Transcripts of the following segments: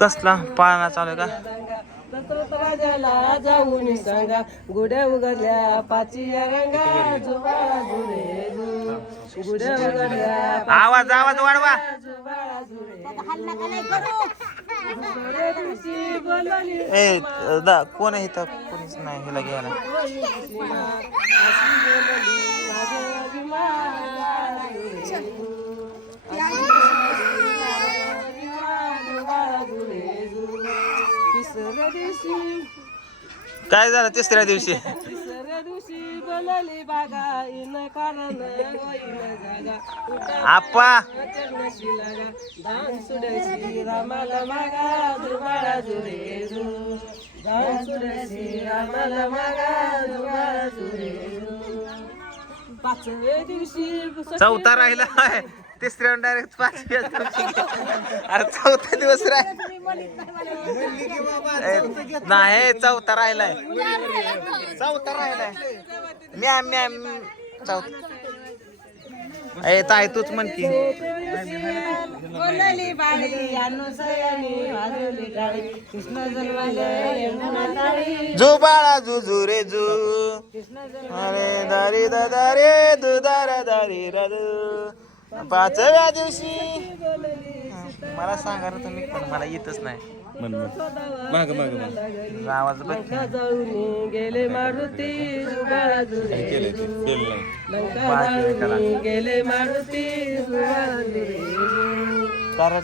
कसला पाळणा चालू आहे का? दशरथ राजाला जाऊन सांगा गुड्या उघडल्या पाचिया रंगा जुबाळा गुड्या उघडल्या आवाज आवाज वाढवा. जुबाळा ए दा कोण आहे इथं? कोणीच नाही हिला घ्यायला. बोलली माझे अभिमान जुरे जु. अशी बोलली माझे अभिमान जुबाळा जुरे जु. तिसऱ्या दिवशी काय झालं तिसऱ्या दिवशी तिसऱ्या दिवशी बनली बागा इन कारण जागा आप्पा चरणाशी लागा दान रामाला मागा दुबाळा जुरे दान रामाला मागा दुबाळा जुरे पाचव्या दिवशी चौथा राहिला आहे. तिसऱ्या डायरेक्ट पाच अरे चौथा दिवस राहिला नाही चौथा राहिलाय. चौथा राहिलाय. म्या म्या चौथा. ए ताय तूच म्हण की. जू बाळा जुजू रे जू. कृष्ण अरे दारी दादा रे दुधारा दारी राधू पाचव्या दिवशी मला सांगा रे तुम्ही पण मला येतच नाही. माग माग माग. आवाज बघ लंका जाऊन गेले मारुती जुबाळा जुरे लंका जाऊन गेले मारुती जुबाळा जुरे कारण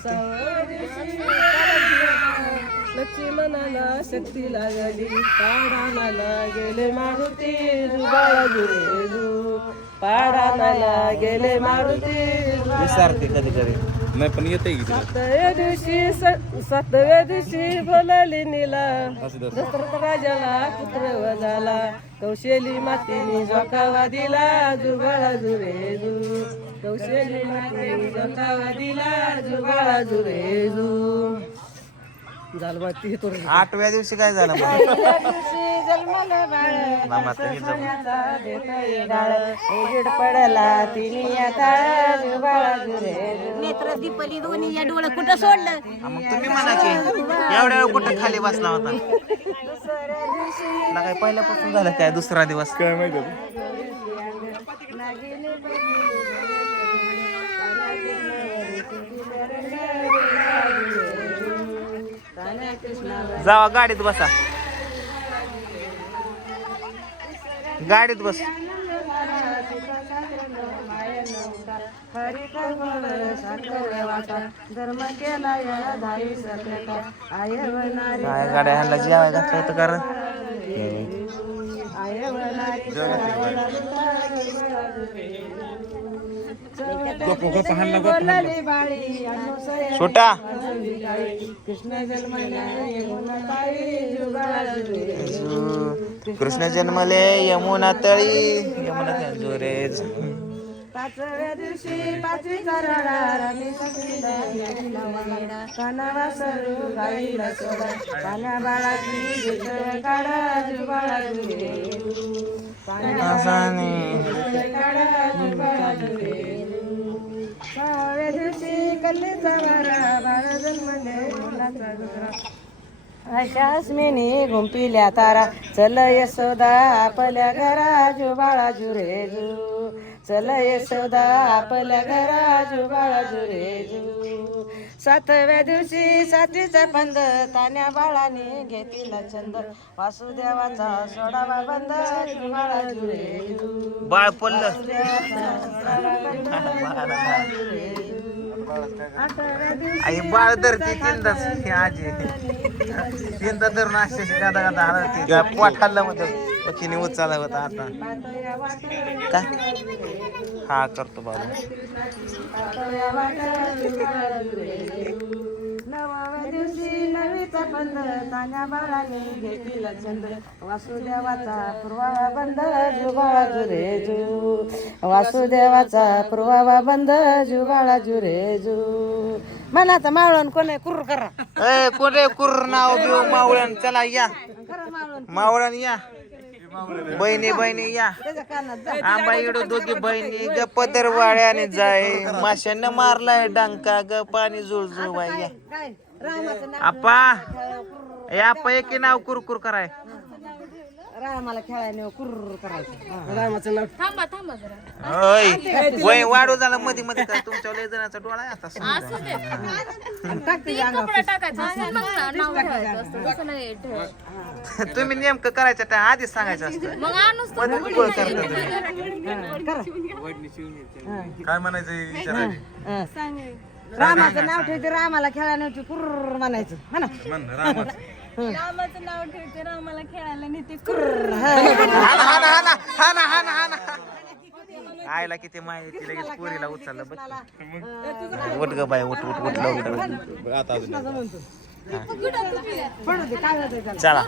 लक्ष्मणाला शक्ती लागली. पाडानाला गेले मारुती जुबाळा जुरे जु पाडानाला गेले मारुती विसरते कधी कधी नाही पण येते की सातव्या दिवशी स- सातव्या दिवशी बोलाली नीला. दशरथ राजाला पुत्र वजाला कौशली मातीनी जोकावा दिला जुबाळा जुरे जु कौशली मातीनी जोकावा दिला जुबाळा जुरे जु झालं माती तो आठव्या दिवशी काय झालं मग दिवशी जन्माला बाळ. मामा आता जमलं. सोन्याचा देतोय डाळ उजेड पडला तिनी या ताळ जुबाळा जुरे जु नेत्र दीपली दोन्ही या डोळं कुठं सोडलं? मग तुम्ही म्हणा की एवढ्या वेळ कुठं खाली बसला होता? काय पहिल्यापासून झालं काय दुसरा दिवस? काय माहिती? जावा गाडीत बसा. गाडीत बस. काय गाड्या ह्यांना जेवाय घातलं होतं कारण. छोटा कृष्ण जन्मला यमुना ताई जुगाळ जुरे. कृष्ण जन्मले यमुना तळी. यमुना तळी जोरेज पाचव्या दिवशी वडा. कानावा सरू गाईला सोडा. पाण्या बाळाची घेतोय काढा जुबाळा जुरे अशास्मिनी गुंपिल्या तारा चल यशोदा आपल्या घरा जुबाळा जुरे जू. चल यशोदा आपल्या घरा जुबाळा जुरे जू. सातव्या दिवशी सातीचा बंद तान्या बाळाने घेतला छंद. वासुदेवाचा सोडावा बंद जुबाळा जुरे जू. बाळ पडलं. दिवशी आई बाळ धरती तीनदा ही आजी. तीनदा धरून अशी गादा गादा हलवते त्या पोट हल्लं मध्ये म्हणजे पक्षीने उचलला होता आता. पातळ्या काय हा करतो बाबा. दिवशी नवीचा बंद तान्या बाळाने घेतला छंद वासुदेवाचा पूर्वावा बंद जुबाळा जुरे जू. वासुदेवाचा पूर्वावा बंद जुबाळा जुरे जू. मला तर मावळण कोणी कुर करा. ए कोणे कुर नाव बिव मावळण? चला या. मावळण. या. बहिणी बहिणी या. आंबा इडो दोघी बहिणी ग पदर वाड्याने जाय. माशानं मारलाय डांका ग पाणी जुळजुळ बाई या रामाचं नाव आप्पा ए आप्पा एकी नाव कुरकुर कराय. रामाला खेळायला कुर्र करायचं. थांबा थांबा जरा. होय वय वाढू झालं मध्ये मध्ये काय तुमच्या लय जणांचा डोळा आहे आता समजा. टाकते कपडा टाकायचा असं मग ना- नाव ठेवायचं असतं. तसं नाही ठेव. तुम्ही नेमकं करायचं त्या आधीच सांगायचं असतं. मग आणूच तर मध्ये गोळ करता तुम्ही. काय म्हणायचं विचारायचं रामाचं नाव ठेवते रामाला खेळायला कुर्र म्हणायचं. हा ना? म्हण रामाचं. रामाचं नाव ठेवते रामाला खेळायला नेते हाना हाना हाना हाना हाना हाना आईला किती माहिती लगेच पोरीला उचललं बघ. उठ ग बाय उठ उठ उठ लवकर. आता अजून चला.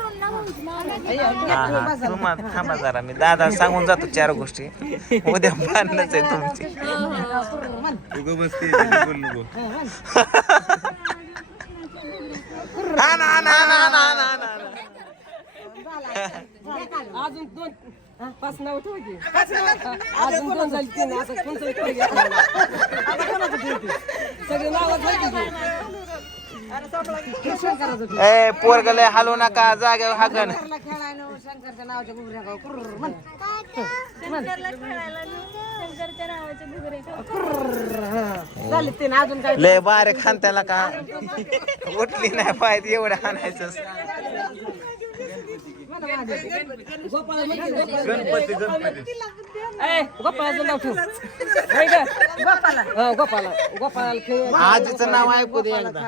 हा थांबा जरा. मी दादा सांगून जातो चार गोष्टी. उद्या भांडणच आहे तुमची. अजून दोन पाच नाव अजून दोन झाली तीन असं कोणतं सगळे शंकराचं ए पोरग लय हलवू नका जागेवर काय? लय बारे खान त्याला का? उठली नाही पाहिजे एवढं म्हणजे गणपती गणपती गोपाळाचं नाव ठेव हा, गोपाला खेळ आजीचं नाव ऐकू दे एकदा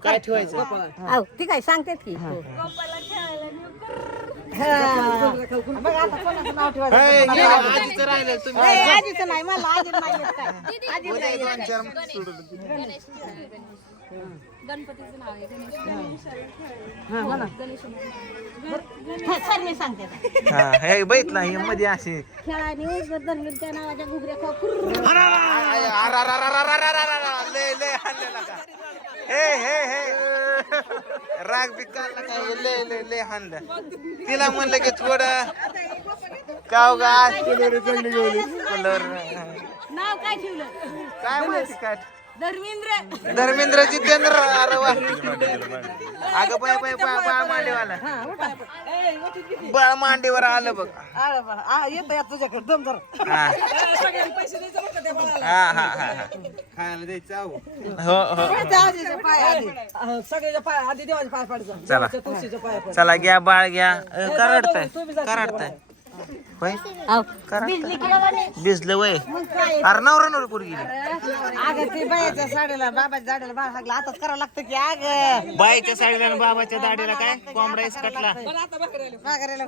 काय ठेवायचं ती काय सांगतात की बघ आता कोणाचं नाव ठेवायचं ए, घे, आजीचं राहिलं तुम्ही ए, आजीचं नाही मला आजी नाही येत काय गणपतीचं नाव आहे गणेश हा, म्हणा. सर मी सांगते हा हे बघितलं हे मध्ये अशी खेळाने धनवीरच्या नावाच्या घुगऱ्या खाऊ लय लय हाणलेला का हे हे हे राग बी काढला काय लय लय लय हाणलं तिला म्हणलं की थोडं काव गा कलर नाव काय ठेवलं काय माहिती काय धर्मेंद्र. धर्मेंद्र जितेंद्र अगं बाय बाय बाय बाळ मांडीवाला. बाळ मांडीवर आलं बघ. तुझ्याकडे. दम जरा. हा. हा हा हा हा. खायला द्यायचं हो हो. पाय सगळ्याच्या पाय आधी देवाच्या पाय पडायचं चला. तुळशीच्या पाय चला घ्या बाळ घ्या. करडताय. करडताय. होय भिजलं वय. अरे नवरा नवरा कुठे गेली अगं ती बायाच्या साडीला बाबाच्या झाडाला बाळ हागला. आताच करावं लागतं की अग. बाईच्या साडीला आणि बाबाच्या दाढीला काय? कोंबडा कटला माघारीला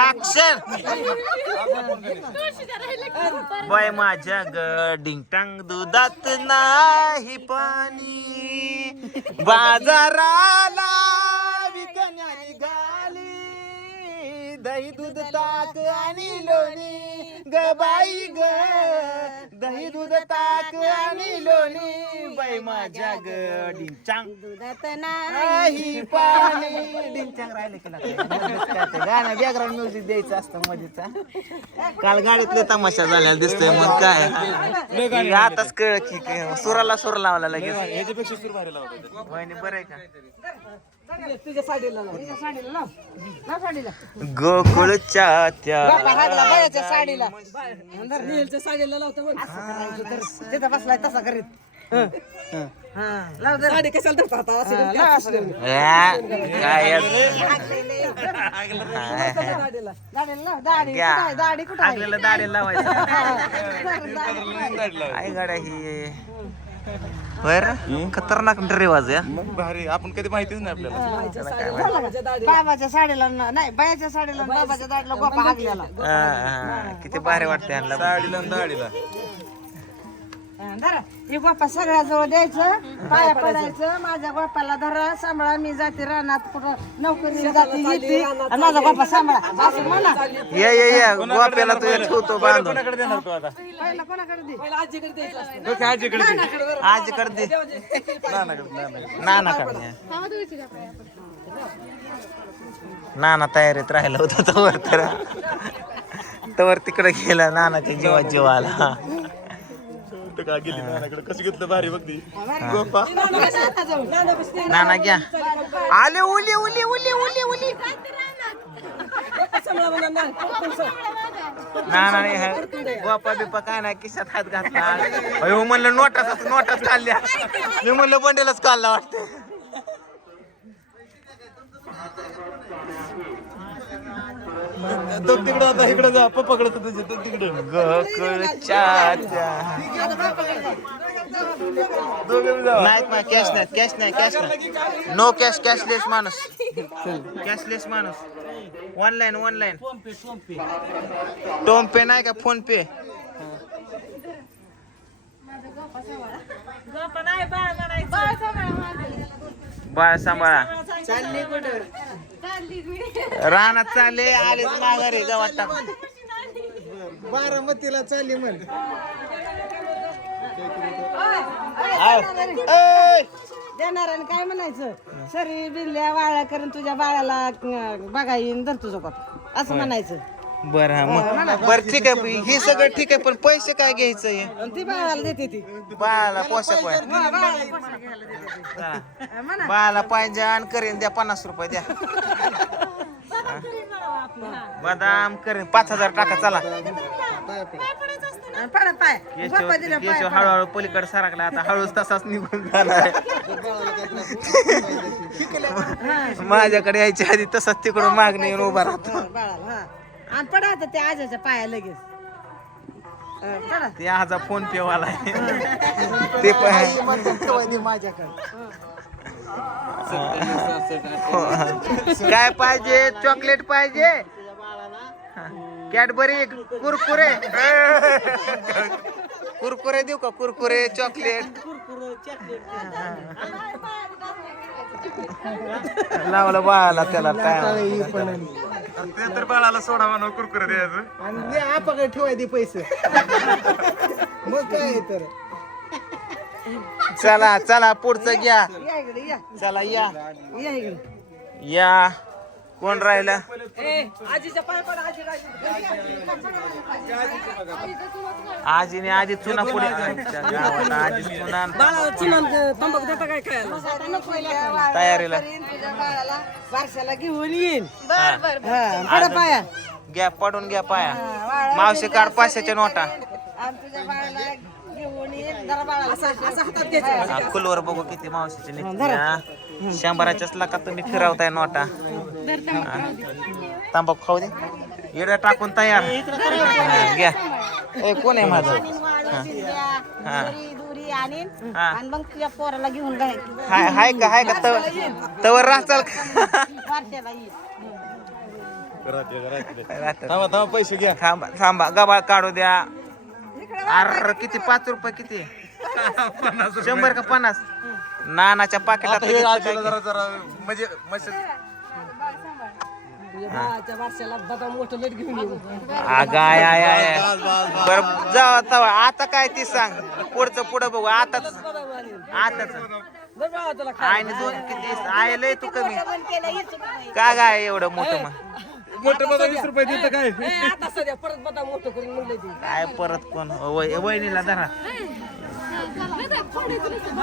ऍक्शन बाय माझ्या गडिंग टांग दुधात नाही पाणी. बाजाराला विकण्या निघाली दही दूध ताक आणि लोणी ग बाई ग दही दूध ताक आणि लोणी बाई माझ्या गडिंग चांग दुधात नाही पाणी डिंचांग राहिले की नाही? गाणं बॅकग्राऊंड म्युझिक द्यायचं असतं मध्येचा काल गाडीतले तमाशा झालेला दिसतोय मग काय? हे आताच कळ की काय, सुराला सुर लावला लगेच. ह्याच्यापेक्षा सुरू भारी वहिनी बरं आहे का? तुझ्या साडीला लाव. तुझ्या साडीला लाव. लाव साडीला. गोकुळच्या त्या साडीला. साडीला लावतो बसलाय तसा करीत हा. साडी कशाला. कुठं लावायचं. दाढी. काय गाड्या ही बर खतरनाक रिवाज आहे मग भारी आपण कधी माहितीच नाही आपल्याला. बाबाच्या साडीला न- नाही बायाच्या साडीला आणि बाबाच्या दाढीला गोपा हागलेला. हा, हा. किती भारी वाटते यांना साडीला आणि दाढीला. धरा. हे गोपा सगळ्या जवळ द्यायचं पाया पडायचं माझ्या गोपाला धरा सांभाळा मी जाते रानात कुठं नोकरी जाते येते आणि माझा गोपा सांभाळा. असं म्हणा. ये ये ये. गोप्याला तू ठेवतो बांधून. कोणाकडे देणार तू आता? पहिला कोणाकडे दे? आजीकडे दे. आजीकडे दे. नानाकडे नानाकडे. नानाकडे नाना तयारीत राहिला होता तवर तर. तवर तिकडे गेला नानाच्या जीवात जीव आला. कुठं का गेली नानाकडे? कसं घेतलं भारी बघ ती. गोपा नाना घ्या. आले उली उली उली उली उली नाना नाही हा गोपा बिपा काय नाही किशात हात घातला. म्हणलं नोटाच नोटाच काढल्या मी म्हणलं बंडेलच काढला वाटतं. तो तिकडं आता इकडे जा पप्पाकडे तर तुझे तो तिकडे. नाही कॅश नाही कॅश नाही कॅश नाही. नो कॅश कॅशलेस माणूस. कॅशलेस माणूस. ऑनलाईन ऑनलाईन टोम पे नाही का फोन पे बाळ सांभाळा. रानात चालले आले माघारी गावात बारामतीला चालली म्हण. आव. ऐ! देणाऱ्याने काय म्हणायचं? शरीर बिल्ल्या वाळ्या करून तुझ्या बाळाला अं, बघा येईन धर तुझं बाप असं म्हणायचं. बर हा मग बर ठीक आहे हे सगळं ठीक आहे पण पैसे काय घ्यायचं हे? आणि ती बाळाला देते ती. बाळाला पोषक आहे हा, बाळाला. हा. म्हणा. बाळाला पाहिजे आणि करीन द्या पन्नास रुपये द्या. बदाम करीन पाच हजार टाका चला. आणि पडा पाय. केशव बाप्पा दिला पाय केशव पडा. हळूहळू पलीकडे सरकला आता हळूच तसाच निघून जाणार आहे. माझ्याकडे यायच्या आधी तसाच तिकडून मागणी येऊन उभा राहतो. बाळाला हा. आणि पडा आता त्या आजाच्या पाया लगेच. हा, पडा. ते आजा फोन पे वाला आहे. ते पण माझ्याकडे. काय पाहिजे? चॉकलेट पाहिजे? कॅडबरी कुरकुरे. कुरकुरे देऊ का? कुरकुरे चॉकलेट. लावलं बाळाला त्याला काय ते तर बाळाला सोडा म्हणून कुरकुरे द्यायचं आणि आपाकडे ठेवाय दे पैसे. मग काय आहे तर? चला चला पुढचं घ्या. या इकडे या. चला या. या इकडे. या. कोण राहिलं? आजी आजीने आधी चुना पुढे आजी चुना तयारीला तुझ्या बाळाला बारशाला घेऊन येईन. पाया. घ्या पडून घ्या पाया. मावशी काढ पाचशेच्या नोटा. हा, फुलवर बघू किती मावशीचे निघते. शंभराच्याच लाका तुम्ही फिरवताय नोटा. तांबाखू खाऊ दे. येडं टाकून तयार. घ्या. ए कोण आहे माझं. दुरी आणि. आणि मग तुझ्या पोराला घेऊन जाय हाय हाय का हाय का? तव तवर राहचाल का. थांबा थांबा पैसे घ्या. थांबा थांबा. गबाळ काढू द्या. अर किती? पाच रुपये किती? शंभर का पन्नास? नानाच्या पाकिटात म्हणजे येऊ. आगाय आय आय बर जावा तवा आता काय ती सांग. पुढचं पुढं बघू. आताच. आताच. आईने दोन किती आहे लय तू कमी. का गाय एवढं मोठं मग? मोठं बघा वीस रुपये देतं काय? आता सध्या परत मोठं करून म्हणलं काय परत कोण? वय- वहिनीला धरा.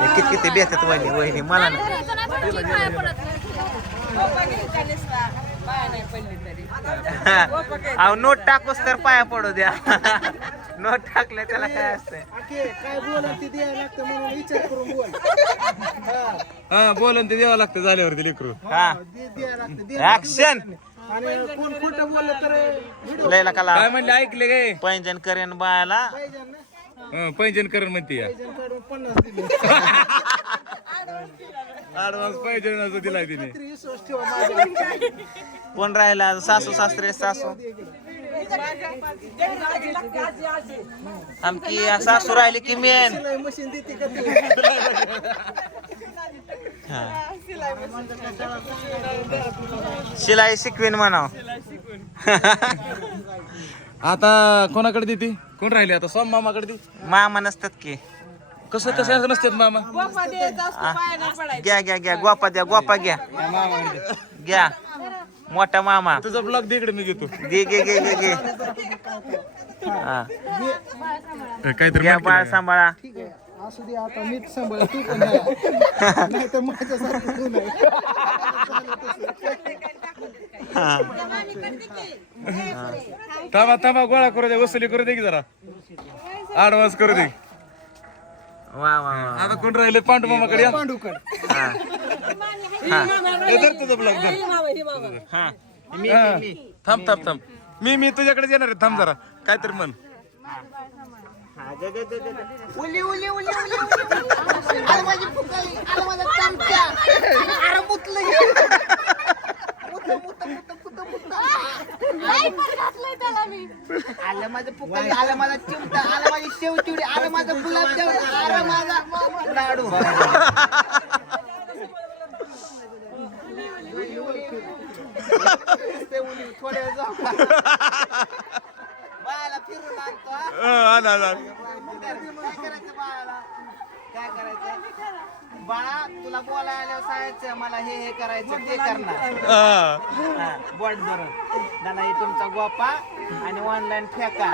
किती किती बेतात वहिनी वहिनी मला ना अहो नोट टाकूस तर पाया पडू द्या. नोट टाकले त्याला काय असतंय? आखे, काय बोलत ते द्यायला लागतं म्हणून विचार करून बोल. हा बोलून ते द्यावं लागतं झाल्यावरती लेकरू. दे हा ऍक्शन आणि कोण खोटं बोललं तर लयला काय कला म्हणले ऐकले काय? पैंजन करेन बायाला पाहिजे ना? हं, पैंजण करण म्हणते पन्नास दिले. ऍडव्हान्स दिलाय तिने. कोण राहिला? सासू सासरे सासू. आमची सासू राहिली की मेन सिलाई मशीन देते का तुला शिलाई शिकवीन म्हणाव. आता कोणाकडे देते? कोण राहिले आता? सोम मामाकडे दे. मामा नसतात की. कसं कसं नसतात मामा? आ, घ्या घ्या घ्या. गोपा द्या गोपा घ्या. घ्या. मोठा मामा. तुझा ब्लॉग दे इकडे मी घेतो. घे घे घे घे घे. हा. काहीतरी घ्या बाळ सांभाळा. ठीक आहे असू दे आता नीट सांभाळ तू पण नाही. तर माझ्यासारखं तू नाही. हा. थांबा थांबा. गोळा करू दे वसुली करू दे की जरा. ऍडव्हान्स करू दे. वा वा वा आता कोण राहिले? पांडू मामाकडे या. पांडूकड. हा. हा. धर तुझा ब्लॉग धर. हा हा. थांब थांब थांब. मी मी तुझ्याकडे येणार आहे. थांब जरा. काहीतरी म्हण. हा. उली उली उली उली उली. अरे माझी फुकाली अरे माझा चमचा अरे मुतलं आलं माझं फुकाली आलं माझा चिमटा आलं माझी शेवचिवडी आलं माझं गुलाबजाम अरे माझा लाडू थोड्या? बाळाला फिरून आणतो आला आला काय करायचं बाळाला काय करायचं बाळा तुला बोलायला आल्यावर सांगायचं मला हे हे करायचं ते करणार. हा. बोट धरून. दादा हे तुमचा गोपा आणि ऑनलाईन फेका.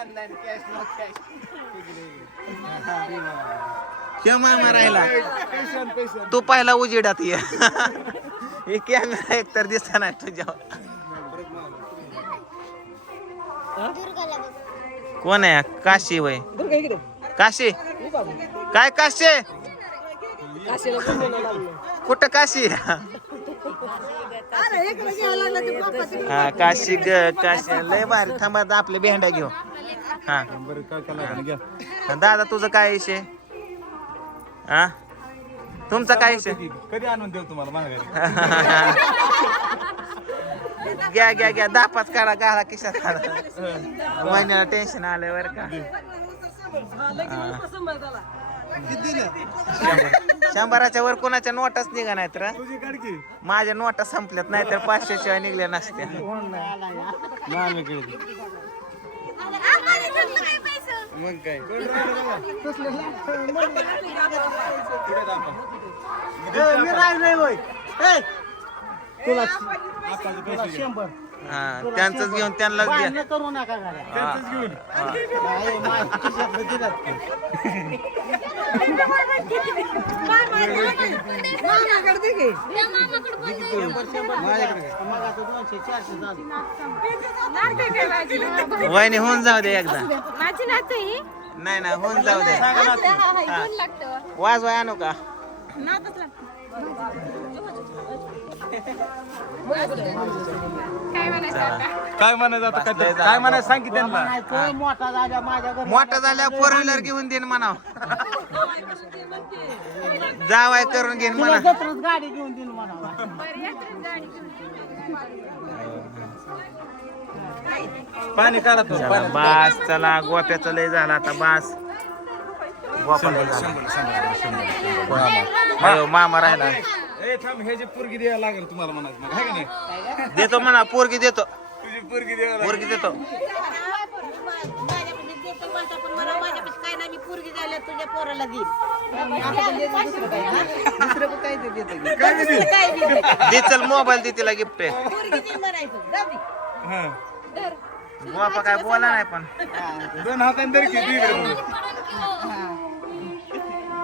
ऑनलाईन कॅश नो कॅश क्षमा मारायला. तू पहिला उजेडात ये. हे कॅमेरा एक तर दिसता नाही तुझ्यावर. कोण आहे? काशी वय. काशी? काय काशी? कुठं काशी? हा काशी ग काशी. लय भारी. थांबा आता आपल्या भेंड्या घेऊ. हा. दादा तुझं काय विषय? हा? तुमचा काय विषय? कधी आणून देऊ तुम्हाला घ्या घ्या घ्या. दहा पाच काढा गाळा किशात काढा महिन्याला टेन्शन आलंय बर का. शंभर. शंभराच्या वर कोणाच्या नोटाच निघा नाहीत रे. माझ्या नोटा संपल्यात नाही तर पाचशे शिवाय निघल्या नसत्या. मग काय? मी राहिलोय होय. ए, तुला तुला शंभर. हा त्यांचंच घेऊन त्यांनाच द्या भांडणं करू नका घरात. त्यांचंच घेऊन. नाही, माझ्या खिशातनं दिलात की. त्या मामाकडे पण दे. मग आता दोनशे चारशे झाले. वहिनी होऊन जाऊ दे एकदा. माझी नाते ही. नाही ना होऊन जाऊ दे. वाज वाय आणू का काय म्हणायचं आता काय म्हणायचं आता काय ते- काय म्हणायचं सांग की त्यांना मोठा झाल्या माझ्या घरी मोठा झाल्यावर फोर व्हीलर घेऊन देईन म्हणाव जावाय करून घेईन तुला म्हणा जत्रच गाडी घेऊन देईन म्हणावा पाणी काढा तो चला बास चला गोप्याचा लय झाला आता बास गोपा लय झाला मामा राहिला. ए थांब हे जे पोरगी द्यायला लागेल तुम्हाला म्हणायचं मग, हाय का नाही? देतो म्हणा पोरगी देतो. तुझी पोरगी द्यायला पोरगी देतो. दे. चल मोबाईल दे तिला गिफ्ट हा. गोपा काय बोला नाही पण. दोन हाताने तरी किती इकडे बघ.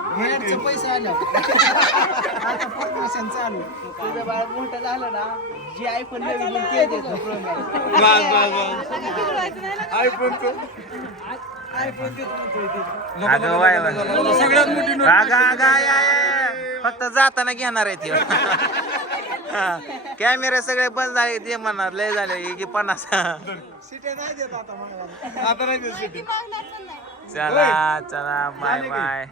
बाहेरचे पैसे आले. आता प्रमोशन चालू. तुझं बाळ मोठं झालं ना जे आयफोन नवीन घेऊन ते देतो promo. बस बस बस. आयफोनचं अगं वायला सगळ्यात मोठी नोट अगं अगं आय, आय, आय. फक्त जाताना घेणार आहे ती. कॅमेरे सगळे बंद झाले ते म्हणणार लय झाले घे पन्नास. शिट्या नाही देत आता मला. आता नाही देत सिटी. चला चला बाय बाय